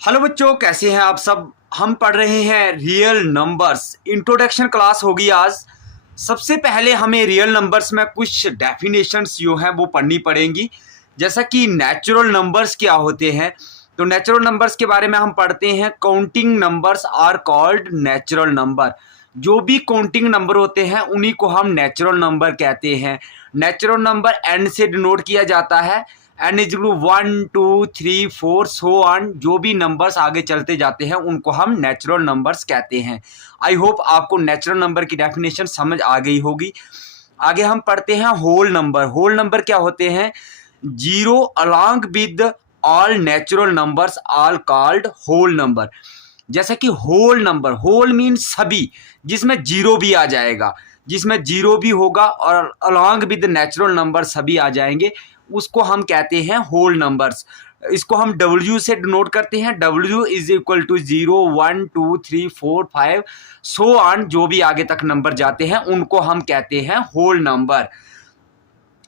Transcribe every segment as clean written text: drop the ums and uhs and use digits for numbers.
Hello बच्चों, कैसे हैं आप सब। हम पढ़ रहे हैं रियल नंबर्स। इंट्रोडक्शन क्लास होगी आज। सबसे पहले हमें रियल नंबर्स में कुछ डेफिनेशंस जो हैं वो पढ़नी पड़ेंगी। जैसा कि नेचुरल नंबर्स क्या होते हैं, तो नेचुरल नंबर्स के बारे में हम पढ़ते हैं। Counting numbers are called natural number. जो भी काउंटिंग नंबर होते हैं उन्हीं को हम नेचुरल नंबर कहते हैं। नेचुरल नंबर एन से डिनोट किया जाता है। N is to 1 2 3 4 so on. जो भी नंबर्स आगे चलते जाते हैं उनको हम नेचुरल नंबर्स कहते हैं। आई होप आपको नेचुरल नंबर की डेफिनेशन समझ आ गई होगी। आगे हम पढ़ते हैं होल नंबर। होल नंबर क्या होते हैं? Zero along with all natural numbers are called whole number. जैसा कि होल नंबर, होल मीन सभी, जिसमें जीरो भी आ जाएगा, जिसमें जीरो भी होगा और अलॉन्ग विद नेचुरल नंबर सभी आ जाएंगे, उसको हम कहते हैं होल नंबर्स। इसको हम W से डिनोट करते हैं। W is equal to 0 1 2 3 4 5 so on. जो भी आगे तक नंबर जाते हैं उनको हम कहते हैं होल नंबर।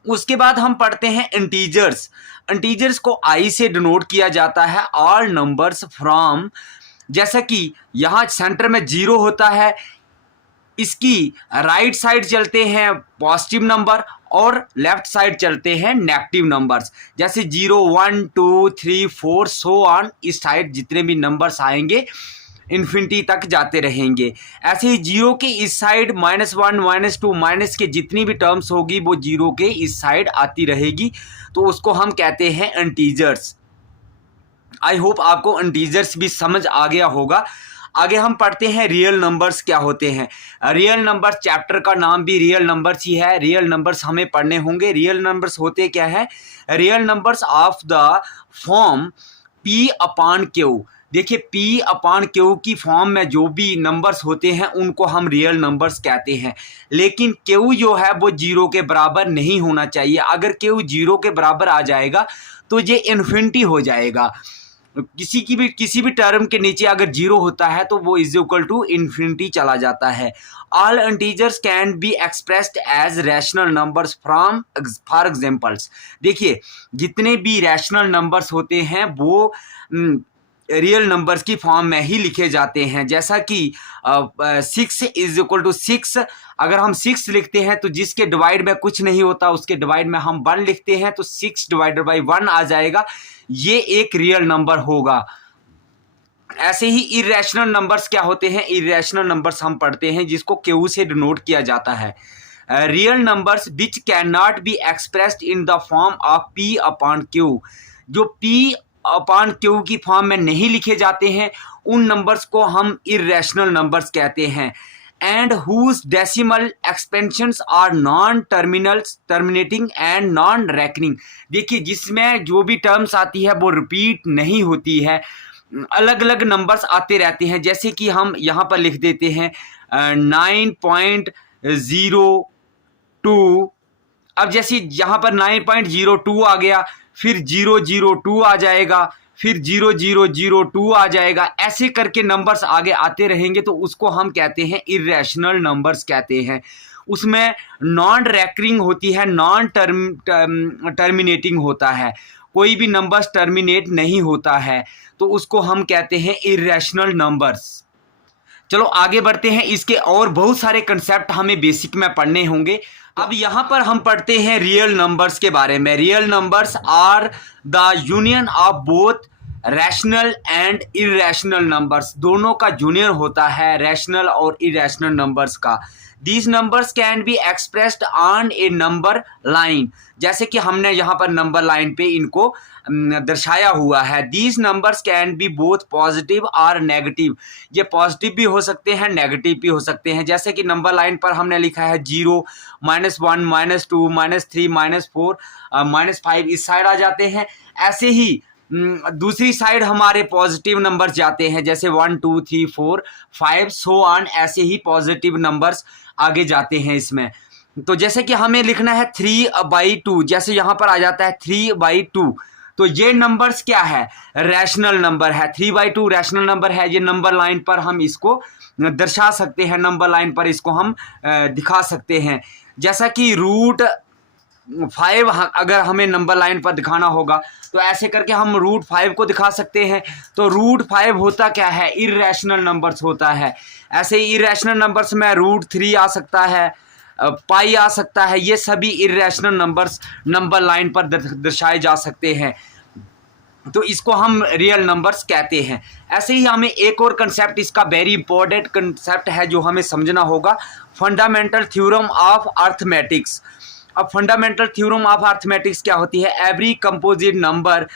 उसके बाद हम पढ़ते हैं इंटीजर्स। इंटीजर्स को I से डिनोट किया जाता है। ऑल नंबर्स फ्रॉम, जैसा कि यहाँ सेंटर में जीरो होता है, इसकी राइट साइड चलते हैं पॉजिटिव नंबर और लेफ्ट साइड चलते हैं नेगेटिव नंबर्स। जैसे 0 1 2 3 4 सो ऑन, इस साइड जितने भी नंबर्स आएंगे इन्फिनिटी तक जाते रहेंगे। ऐसे ही जीरो के इस साइड -1 -2 माइनस के जितनी भी टर्म्स होगी वो जीरो के इस साइड आती रहेगी, तो उसको हम कहते हैं इंटीजर्स। आई होप आपको इंटीजर्स भी समझ आ गया होगा। आगे हम पढ़ते हैं रियल नंबर्स क्या होते हैं। रियल नंबर्स चैप्टर का नाम भी रियल नंबर्स ही है। रियल नंबर्स हमें पढ़ने होंगे। रियल नंबर्स होते क्या है? Real numbers of the form P upon Q। देखिए, P अपॉन Q की फॉर्म में जो भी नंबर्स होते हैं उनको हम रियल नंबर्स कहते हैं। लेकिन Q जो है वो जीरो के बराबर नहीं होना चाहिए। अगर Q जीरो के बराबर आ जाएगा तो ये इन्फिनिटी हो जाएगा। किसी भी टर्म के नीचे अगर जीरो होता है तो वो इज इक्वल टू इन्फिनिटी चला जाता है। All integers can be expressed as rational numbers from, for examples. देखिए, जितने भी रैशनल नंबर्स होते हैं वो रियल नंबर्स की फॉर्म में ही लिखे जाते हैं। जैसा कि 6 इज इक्वल टू 6। अगर हम 6 लिखते हैं तो जिसके डिवाइड में कुछ नहीं होता उसके डिवाइड में हम 1 लिखते हैं तो 6 डिवाइडेड बाई 1 आ जाएगा। ये एक रियल नंबर होगा। ऐसे ही इरेशनल नंबर्स क्या होते हैं? इरेशनल नंबर्स हम पढ़ते हैं जिसको Q से डिनोट किया जाता है। Real numbers which can not be expressed in the form of P upon Q। जो P अपॉन Q की फॉर्म में नहीं लिखे जाते हैं उन नंबर्स को हम इरेशनल नंबर्स कहते हैं। And whose decimal expansions are non terminals terminating and non recurring. देखिए, जिसमें जो भी टर्म्स आती है वो रिपीट नहीं होती है, अलग अलग नंबर्स आते रहते हैं। जैसे कि हम यहाँ पर लिख देते हैं 9.02। अब जैसे यहाँ पर 9.02 आ गया, फिर 002 आ जाएगा, फिर 0002 आ जाएगा। ऐसे करके नंबर्स आगे आते रहेंगे तो उसको हम कहते हैं इरेशनल नंबर्स कहते हैं। उसमें नॉन रेकरिंग होती है, नॉन टर्मिनेटिंग होता है। कोई भी नंबर्स टर्मिनेट नहीं होता है तो उसको हम कहते हैं इरेशनल नंबर्स। चलो आगे बढ़ते हैं। इसके और बहुत सारे कंसेप्ट हमें बेसिक में पढ़ने होंगे। अब यहाँ पर हम पढ़ते हैं रियल नंबर्स के बारे में। Real numbers are the union of both rational and irrational numbers. दोनों का यूनियन होता है रैशनल और इरेशनल नंबर्स का। These numbers can be expressed on a number line. जैसे कि हमने यहाँ पर नंबर लाइन पे इनको दर्शाया हुआ है। These numbers can B both positive और नेगेटिव। ये पॉजिटिव भी हो सकते हैं, नेगेटिव भी हो सकते हैं। जैसे कि नंबर लाइन पर हमने लिखा है 0 -1 -2 -3 -4 -5 इस साइड आ जाते हैं। ऐसे ही दूसरी साइड हमारे पॉजिटिव नंबर्स जाते हैं, जैसे 1 2 3 4 5 सो ऑन। ऐसे ही पॉजिटिव नंबर्स आगे जाते हैं इसमें। तो जैसे कि हमें लिखना है 3/2, जैसे यहाँ पर आ जाता है 3/2, तो ये नंबर्स क्या है? रैशनल नंबर है। 3/2 रैशनल नंबर है। ये नंबर लाइन पर हम इसको दर्शा सकते हैं, नंबर लाइन पर इसको हम दिखा सकते हैं। जैसा कि 5 अगर हमें नंबर लाइन पर दिखाना होगा तो ऐसे करके हम √5 को दिखा सकते हैं। तो √5 होता क्या है, इर्रेशनल नंबर्स होता है। ऐसे ही इर्रेशनल नंबर्स में √3 आ सकता है, पाई आ सकता है, ये सभी इर्रेशनल नंबर्स नंबर लाइन पर दर्शाए जा सकते हैं। तो इसको हम रियल नंबर्स कहते हैं। ऐसे ही हमें एक और कंसेप्ट, इसका वेरी इंपॉर्टेंट कंसेप्ट है जो हमें समझना होगा, फंडामेंटल थ्योरम ऑफ अर्थमेटिक्स। अब फंडामेंटल थ्योरम ऑफ अर्थमेटिक्स क्या होती है, every composite number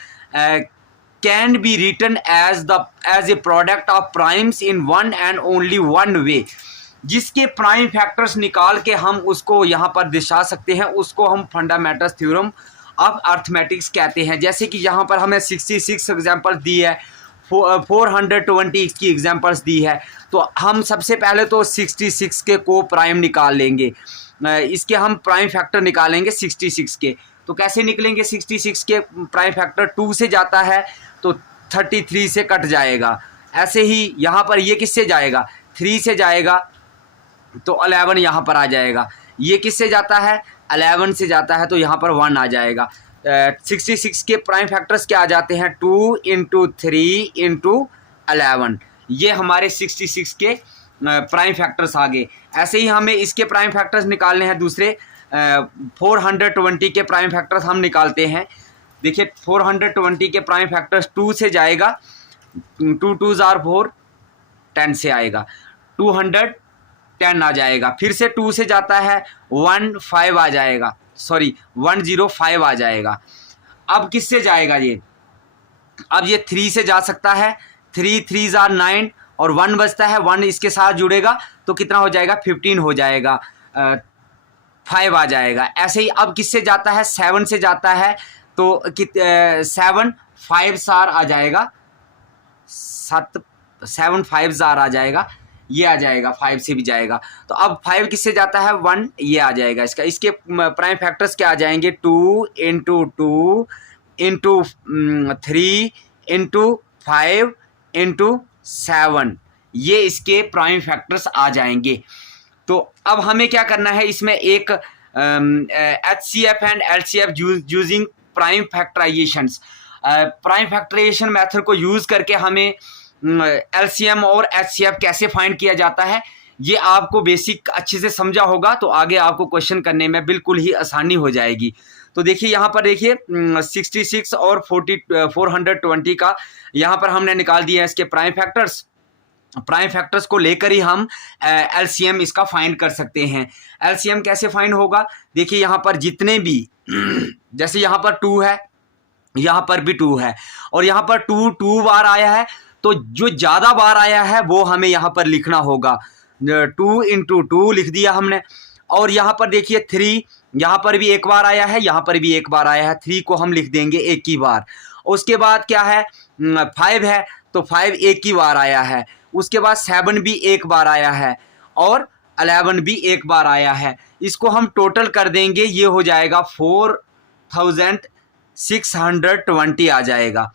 can be written as a product of primes in one and only one way. जिसके प्राइम फैक्टर्स निकाल के हम उसको यहाँ पर दर्शा सकते हैं, उसको हम फंडामेंटल थ्योरम ऑफ अर्थमेटिक्स कहते हैं। जैसे कि यहाँ पर हमें 66 एग्जाम्पल्स दी है, 420 की एग्जाम्पल्स दी है। तो हम सबसे पहले तो 66 के को प्राइम निकाल लेंगे, इसके हम प्राइम फैक्टर निकालेंगे 66 के। तो कैसे निकलेंगे, 66 के प्राइम फैक्टर 2 से जाता है तो 33 से कट जाएगा। ऐसे ही यहाँ पर ये किससे जाएगा, 3 से जाएगा तो 11 यहाँ पर आ जाएगा। ये किससे जाता है, 11 से जाता है तो यहाँ पर 1 आ जाएगा। 66 के प्राइम फैक्टर्स क्या आ जाते हैं, 2 × 3 × 11। ये हमारे 66 के प्राइम फैक्टर्स आ गए। ऐसे ही हमें इसके प्राइम फैक्टर्स निकालने हैं दूसरे, 420 के प्राइम फैक्टर्स हम निकालते हैं। देखिए 420 के प्राइम फैक्टर्स 2 से जाएगा, 2 2s are 4, 10 से आएगा, 210 आ जाएगा। फिर से 2 से जाता है 15 आ जाएगा, सॉरी 105 आ जाएगा। अब किससे जाएगा ये, अब ये 3 से जा सकता है, 3 3s are 9 और 1 बचता है, 1 इसके साथ जुड़ेगा तो कितना हो जाएगा, 15 हो जाएगा, 5 आ जाएगा। ऐसे ही अब किससे जाता है, 7 से जाता है तो 7 5s are आ जाएगा, 7 5s are आ जाएगा, ये आ जाएगा, 5 से भी जाएगा। तो अब 5 किससे जाता है, 1, ये आ जाएगा इसका। इसके प्राइम फैक्टर्स क्या आ जाएंगे, 2 × 2 × 3 × 5 × 7, ये इसके प्राइम फैक्टर्स आ जाएंगे। तो अब हमें क्या करना है, इसमें एक HCF and LCF using prime factorisations, prime factorisation method को यूज़ करके हमें LCM और HCF कैसे फाइंड किया जाता है, ये आपको बेसिक अच्छे से समझा होगा तो आगे आपको क्वेश्चन करने में बिल्कुल ही आसानी हो जाएगी। तो देखिए यहाँ पर देखिए 66 और 420 का यहाँ पर हमने निकाल दिया है इसके प्राइम फैक्टर्स को लेकर ही हम LCM इसका फाइंड कर सकते हैं। LCM कैसे फाइंड होगा, देखिए यहाँ पर जितने भी जैसे यहाँ पर 2 है, यहाँ पर भी 2 है और यहाँ पर 2 बार आया है, तो जो ज़्यादा बार आया है वो हमें यहाँ पर लिखना होगा, 2 × 2 लिख दिया हमने। और यहाँ पर देखिए 3, यहाँ पर भी एक बार आया है, यहाँ पर भी एक बार आया है, 3 को हम लिख देंगे एक ही बार। उसके बाद क्या है, 5 है तो 5 एक ही बार आया है। उसके बाद 7 भी एक बार आया है और 11 भी एक बार आया है। इसको हम टोटल कर देंगे, ये हो जाएगा 4620 आ जाएगा।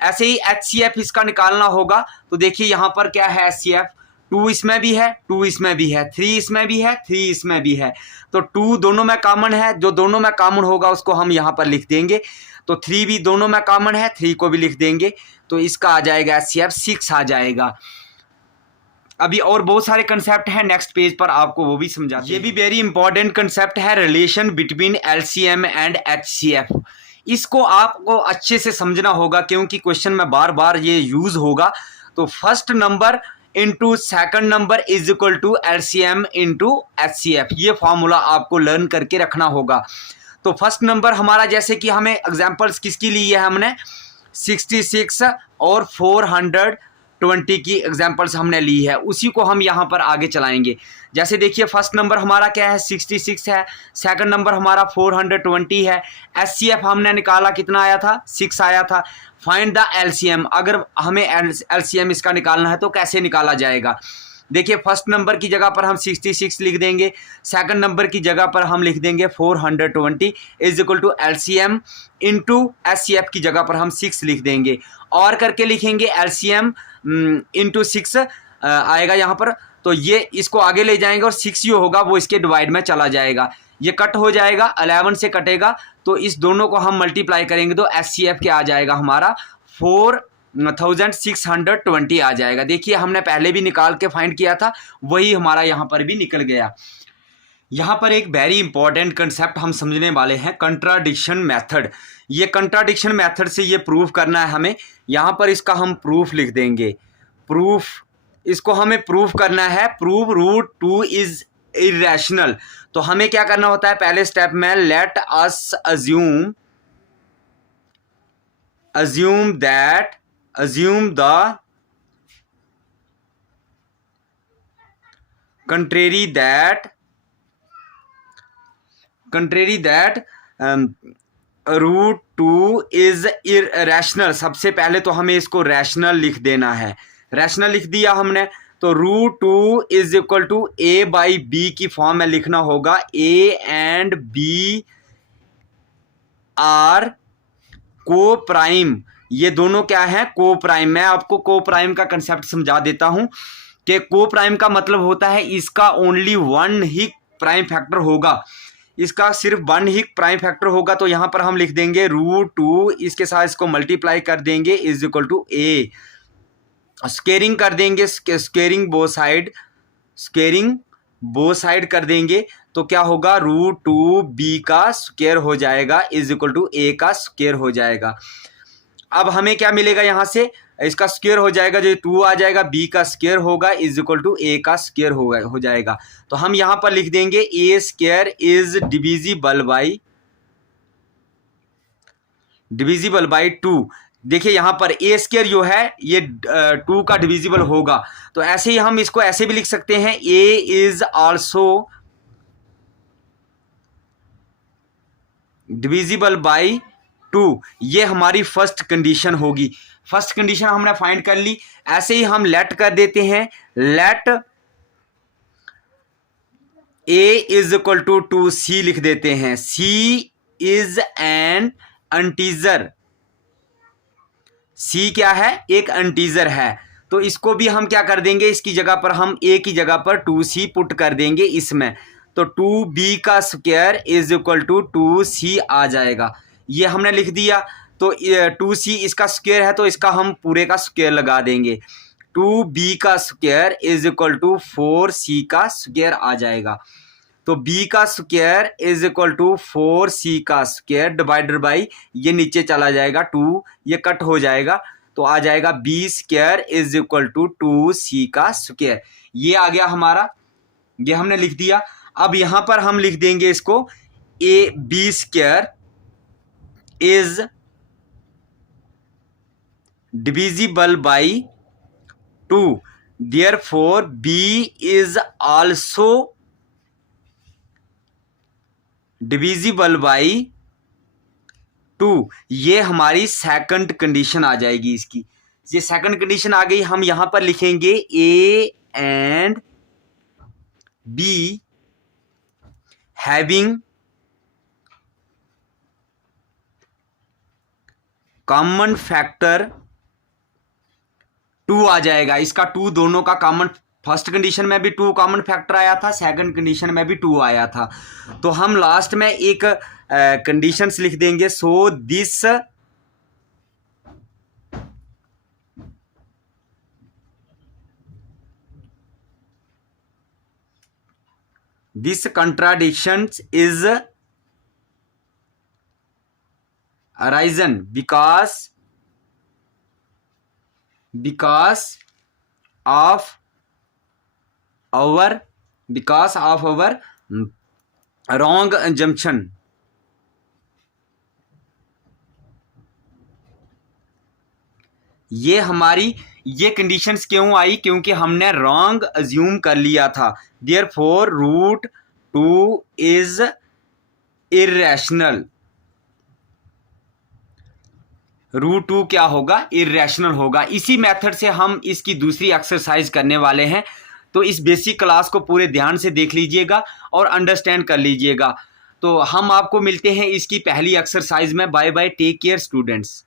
ऐसे ही HCF इसका निकालना होगा। तो देखिए यहाँ पर क्या है, HCF 2 इसमें भी है, 2 इसमें भी है, 3 इसमें भी है, 3 इसमें भी है। तो 2 दोनों में कॉमन है, जो दोनों में कॉमन होगा उसको हम यहाँ पर लिख देंगे। तो 3 भी दोनों में कॉमन है, 3 को भी लिख देंगे। तो इसका आ जाएगा HCF 6 आ जाएगा। अभी और बहुत सारे कंसेप्ट हैं, नेक्स्ट पेज पर आपको वो भी समझा। ये भी वेरी इंपॉर्टेंट कंसेप्ट है, relation between LCM and HCF। इसको आपको अच्छे से समझना होगा क्योंकि क्वेश्चन में बार बार ये यूज होगा। तो first number into second number is equal to LCM into HCF, ये फॉर्मूला आपको लर्न करके रखना होगा। तो फर्स्ट नंबर हमारा, जैसे कि हमें एग्जांपल्स किसकी ली है, हमने 66 और 420 की एग्जांपल्स हमने ली है, उसी को हम यहाँ पर आगे चलाएंगे। जैसे देखिए फर्स्ट नंबर हमारा क्या है, 66 है, सेकंड नंबर हमारा 420 है, HCF हमने निकाला कितना आया था, 6 आया था। फाइंड द LCM, अगर हमें LCM इसका निकालना है तो कैसे निकाला जाएगा। देखिए फर्स्ट नंबर की जगह पर हम 66 लिख देंगे, सेकंड नंबर की जगह पर हम लिख देंगे 420 is equal to LCM into HCF की जगह पर हम 6 लिख देंगे और करके लिखेंगे LCM इंटू 6 आएगा यहाँ पर। तो ये इसको आगे ले जाएंगे और 6 जो होगा वो इसके डिवाइड में चला जाएगा। ये कट हो जाएगा, 11 से कटेगा तो इस दोनों को हम मल्टीप्लाई करेंगे तो HCF क्या आ जाएगा हमारा 4620 आ जाएगा। देखिए हमने पहले भी निकाल के फाइंड किया था, वही हमारा यहाँ पर भी निकल गया। यहाँ पर एक वेरी इंपॉर्टेंट कंसेप्ट हम समझने वाले हैं, कंट्राडिक्शन मेथड। ये कंट्राडिक्शन मेथड से ये प्रूफ करना है हमें। यहाँ पर इसका हम प्रूफ लिख देंगे, प्रूफ, इसको हमें प्रूफ करना है, प्रूव रूट 2 इज इरेशनल। तो हमें क्या करना होता है, पहले स्टेप में let us assume the contrary that root 2 is irrational. सबसे पहले तो हमें इसको रैशनल लिख देना है। रैशनल लिख दिया हमने तो root 2 is equal to A by B की फॉर्म में लिखना होगा। A and B are co prime, ये दोनों क्या है, को प्राइम। मैं आपको को प्राइम का कंसेप्ट समझा देता हूं कि को प्राइम का मतलब होता है इसका ओनली वन ही प्राइम फैक्टर होगा, इसका सिर्फ वन ही प्राइम फैक्टर होगा। तो यहां पर हम लिख देंगे रूट 2, इसके साथ इसको मल्टीप्लाई कर देंगे is equal to A, squaring कर देंगे, स्केयरिंग बोथ साइड कर देंगे तो क्या होगा, रूट 2 B का स्क्वायर हो जाएगा इज इक्वल टू A का स्क्वायर हो जाएगा। अब हमें क्या मिलेगा, यहाँ से इसका स्क्वायर हो जाएगा, जो 2 आ जाएगा, B का स्क्वायर होगा इज इक्वल टू A का स्क्वायर हो जाएगा। तो हम यहाँ पर लिख देंगे A square is divisible by 2। देखिए यहाँ पर A स्क्वायर जो है ये 2 का डिविजिबल होगा, तो ऐसे ही हम इसको ऐसे भी लिख सकते हैं, A is also divisible by 2। ये हमारी फर्स्ट कंडीशन होगी। फर्स्ट कंडीशन हमने फाइंड कर ली। ऐसे ही हम लेट कर देते हैं, let A is equal to 2C लिख देते हैं। C is an integer, C क्या है, एक इंटीजर है। तो इसको भी हम क्या कर देंगे, इसकी जगह पर हम A की जगह पर 2C पुट कर देंगे इसमें, तो 2B का square is equal to 2C आ जाएगा। ये हमने लिख दिया। तो 2C इसका स्क्वायर है तो इसका हम पूरे का स्क्वायर लगा देंगे, 2B का square is equal to 4C का स्क्वायर आ जाएगा। तो B का square is equal to 4C का स्क्वायर डिवाइडेड बाई, ये नीचे चला जाएगा 2, ये कट हो जाएगा तो आ जाएगा B square is equal to 2C का स्क्वायर। ये आ गया हमारा, ये हमने लिख दिया। अब यहां पर हम लिख देंगे इसको B square is divisible by 2, therefore B is also divisible by 2। ये हमारी सेकंड कंडीशन आ जाएगी इसकी। ये सेकंड कंडीशन आ गई। हम यहां पर लिखेंगे A and B having common factor 2 आ जाएगा। इसका 2 दोनों का कॉमन, फर्स्ट कंडीशन में भी 2 कॉमन फैक्टर आया था, सेकंड कंडीशन में भी 2 आया था। तो हम लास्ट में एक कंडीशंस लिख देंगे, so this contradiction is arisen because of our wrong assumption। ये हमारी ये कंडीशंस क्यों आई, क्योंकि हमने रॉन्ग अज्यूम कर लिया था। Therefore root 2 is irrational. Root 2 क्या होगा, इरेशनल होगा। इसी मेथड से हम इसकी दूसरी एक्सरसाइज करने वाले हैं। तो इस बेसिक क्लास को पूरे ध्यान से देख लीजिएगा और अंडरस्टैंड कर लीजिएगा। तो हम आपको मिलते हैं इसकी पहली एक्सरसाइज में। Bye bye, take care students.